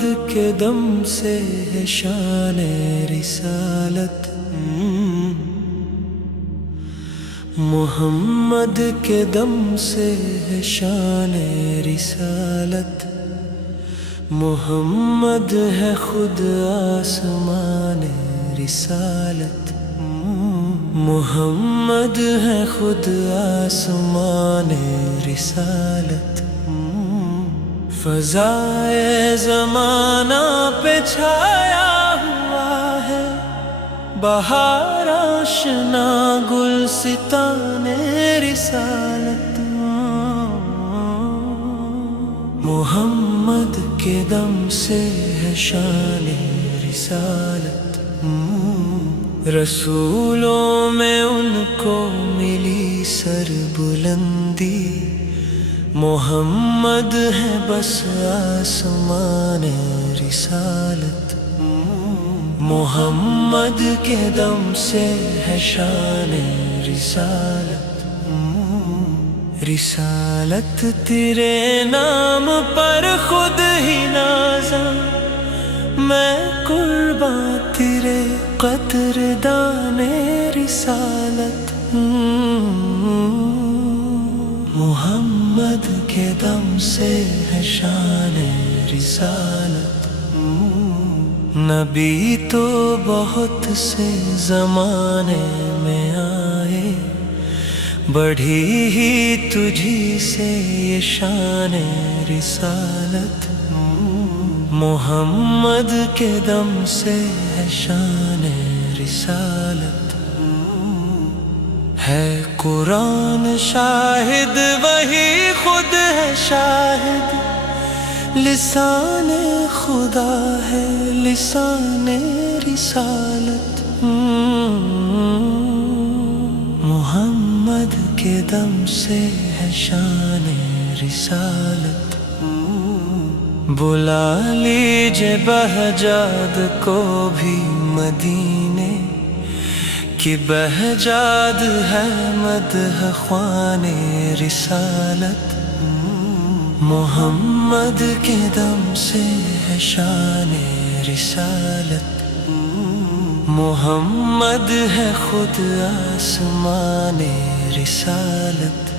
محمد کے دم سے ہے شان رسالت، محمد کے دم سے ہے شان رسالت، محمد ہے خود آسمان رسالت، محمد ہے خود آسمان رسالت، فضائے زمانہ پہ چھایا ہوا ہے بہار آشنا گلستان رسالت، محمد کے دم سے ہے شان رسالت، رسولوں میں ان کو ملی سر بلندی، محمد ہے بس آسمان رسالت، محمد کے دم سے ہے شان رسالت، رسالت تیرے نام پر خود ہی نازاں، میں قرباں تیرے قدردان رسالت، محمد کے دم سے ہے شان رسالت، نبی تو بہت سے زمانے میں آئے، بڑھی ہی تجھی سے یہ شان رسالت، محمد کے دم سے ہے شان رسالت، ہے قرآن شاہد وہی خود ہے شاہد، لسان خدا ہے لسان رسالت، محمد کے دم سے ہے شان رسالت، بلا لیجے بہجاد کو بھی مدینے کی، بہجاد ہے مدح خوان رسالت، محمد کے دم سے ہے شان رسالت، محمد ہے خود آسمان رسالت،